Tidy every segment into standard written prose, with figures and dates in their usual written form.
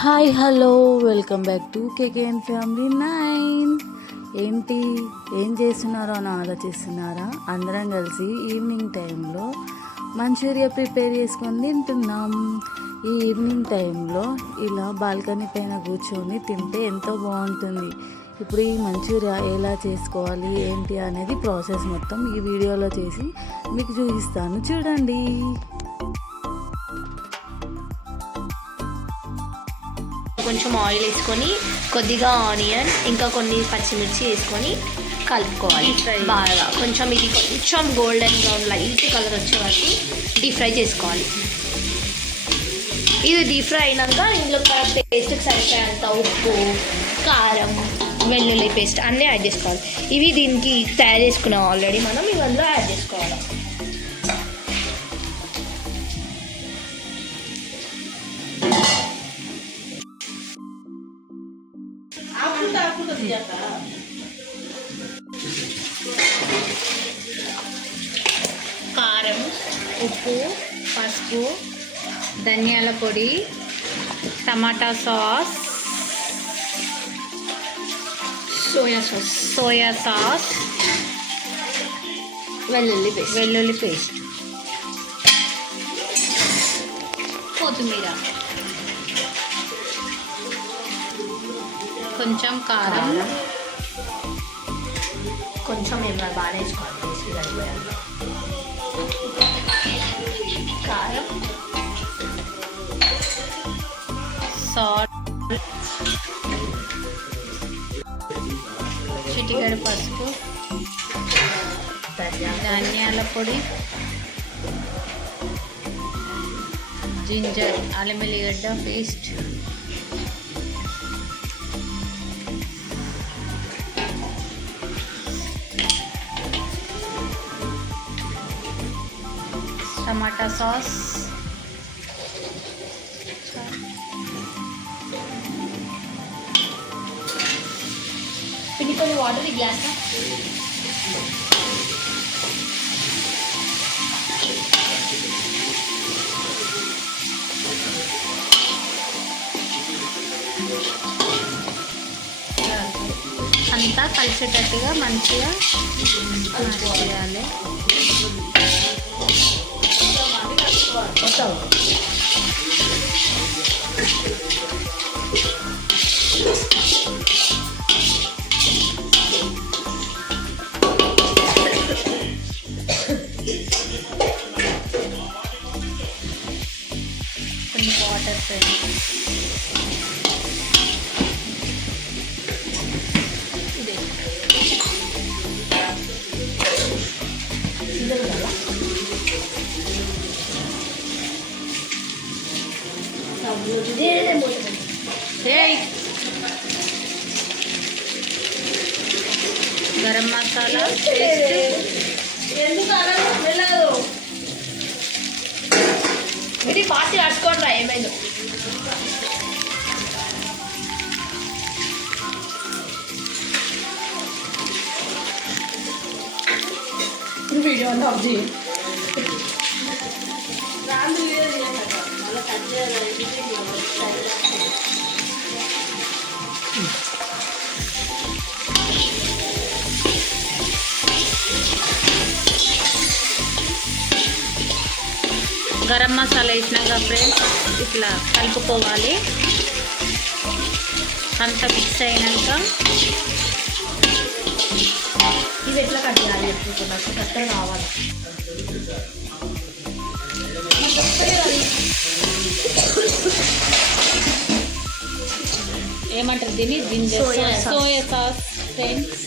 Hi hello welcome back to KKN family 9. ఏంటి ఏం చేస్తున్నారో అని ఆలోచిస్తున్నారా? అందరం కలిసి ఈవినింగ్ టైంలో మంచూరియా ప్రిపేర్ చేసుకొని తింటున్నాం. ఈ ఈవినింగ్ టైంలో ఇలా బాల్కనీ పైన కూర్చొని తింటే ఎంతో బాగుంటుంది. ఇప్పుడు ఈ మంచూరియా ఎలా చేసుకోవాలి ఏంటి అనేది ప్రాసెస్ మొత్తం ఈ వీడియోలో చేసి మీకు చూపిస్తాను, చూడండి. కొంచెం ఆయిల్ వేసుకొని కొద్దిగా ఆనియన్ ఇంకా కొన్ని పచ్చిమిర్చి వేసుకొని కలుపుకోవాలి బాగా. కొంచెం ఇది కొంచెం గోల్డెన్ బ్రౌన్ లైట్ కలర్ వచ్చే వరకు డీప్ ఫ్రై చేసుకోవాలి. ఇది డీప్ ఫ్రై అయినాక ఇందులో పేస్ట్కి సరిపోయేంత ఉప్పు, కారం, వెల్లుల్లి పేస్ట్ అన్నీ యాడ్ చేసుకోవాలి. ఇవి దీనికి తయారు చేసుకున్నాం ఆల్రెడీ, మనం ఇవన్నీ యాడ్ చేసుకోవాలి. కారం, ఉప్పు, పసుపు, ధనియాల పొడి, టమాటా సాస్, సోయా సాస్, వెల్లుల్లి పేస్ట్, కొత్తిమీర, కొంచెం కారం, కొంచెం ఏమైనా బాగా వేసుకోవాలి. కారం, సాల్ట్, చిటికెడు పసుపు, ధనియాల పొడి, జింజర్ అల్లం వెల్లిగడ్డ పేస్ట్, టమాటా సాస్, కొన్ని వాటర్ ఈ గ్లాస్. అంతా కలిసేటట్టుగా మంచిగా చేయాలి. కొన్ని వాటర్ గరం మసాలా పేస్ట్, ఇది పాసి రాసుకోండి ఏమైందో. వీడియో అంతా ఆఫ్ చేయి. గరం మసాలా వేసినాక ఫ్రెండ్స్ ఇట్లా కలుపుకోవాలి. అంత మిక్స్ అయినాక ఇది ఎట్లా కట్ చేయాలి చెప్పుకున్నట్టు కరెక్ట్గా కావాలి. ఏమంటారు దీన్ని? Ginger soya sauce friends.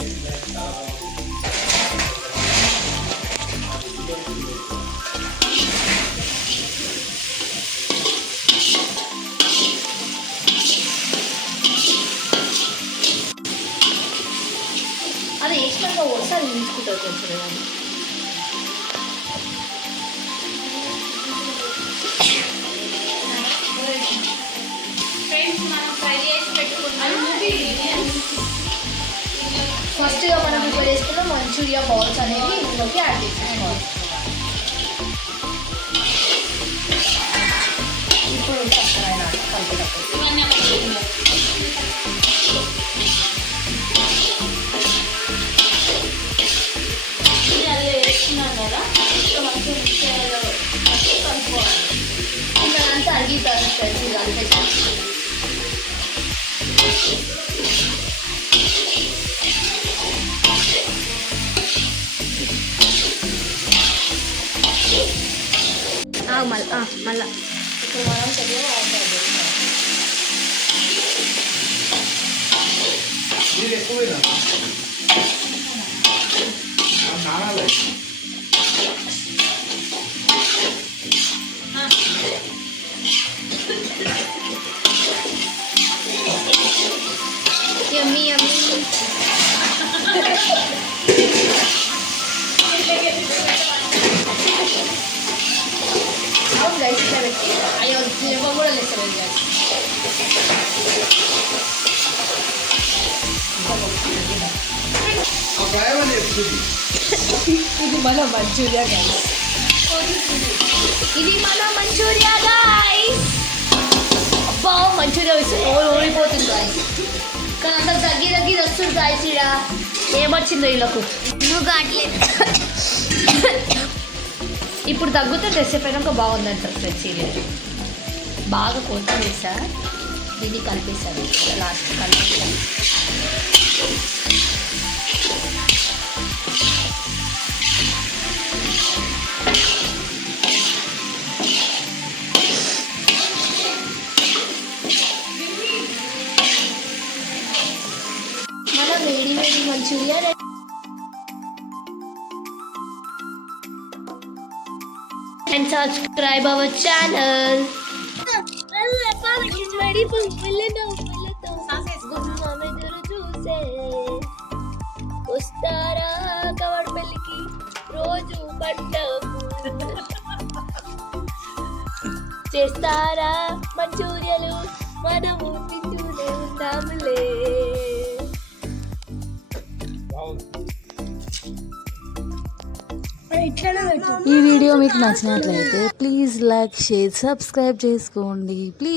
అది వేసినాక ఒకసారి తీసుకుంటుంది కొంచెం. ఫ్రెండ్స్ మనం ఫ్రై చేసి పెట్టుకున్నాం. ఫస్ట్గా మనం ప్రిపేర్ చేసుకున్న మంచూరియా బాల్స్ అనేవి ఇందులోకి యాడ్ చేసుకోవాలి. ఇప్పుడు ఇవన్నీ మళ్ళా యమ్మీ యమ్మీ గైస్ ఇట్లా పెట్టి అయ్యో నిమ్మ కూడా లేస్తలేదు గైస్. ఇది మన మంచూరియా గైస్. ఇది మన మంచూరియా గైస్. అబ్బా మంచూరియా వేస్తే ఓడిపోతుంది గైస్. కానీ అందరు తగ్గి వస్తుంది గైస్. ఇక్కడ ఏమొచ్చిందో వీళ్ళకు నువ్వు కావట్లేదు. ఇప్పుడు తగ్గుతే తెచ్చిపోయినాక బాగుందంటారు ఫ్రెండ్స్. ఇది బాగా కొత్తిమీర సార్ దీన్ని కలిపేస్తారు లాస్ట్ కలిపేస్తారు. మన వేడి వేడి manchuria and subscribe our channel. వస్తారా కవర్ పెళ్ళికి రోజు పంటకు చేస్తారా మంచూరియలు మనము తింటూనే ఉందాములే. ఈ వీడియో మీకు నచ్చినట్లయితే ప్లీజ్ లైక్ షేర్ సబ్స్క్రైబ్ చేసుకోండి ప్లీజ్.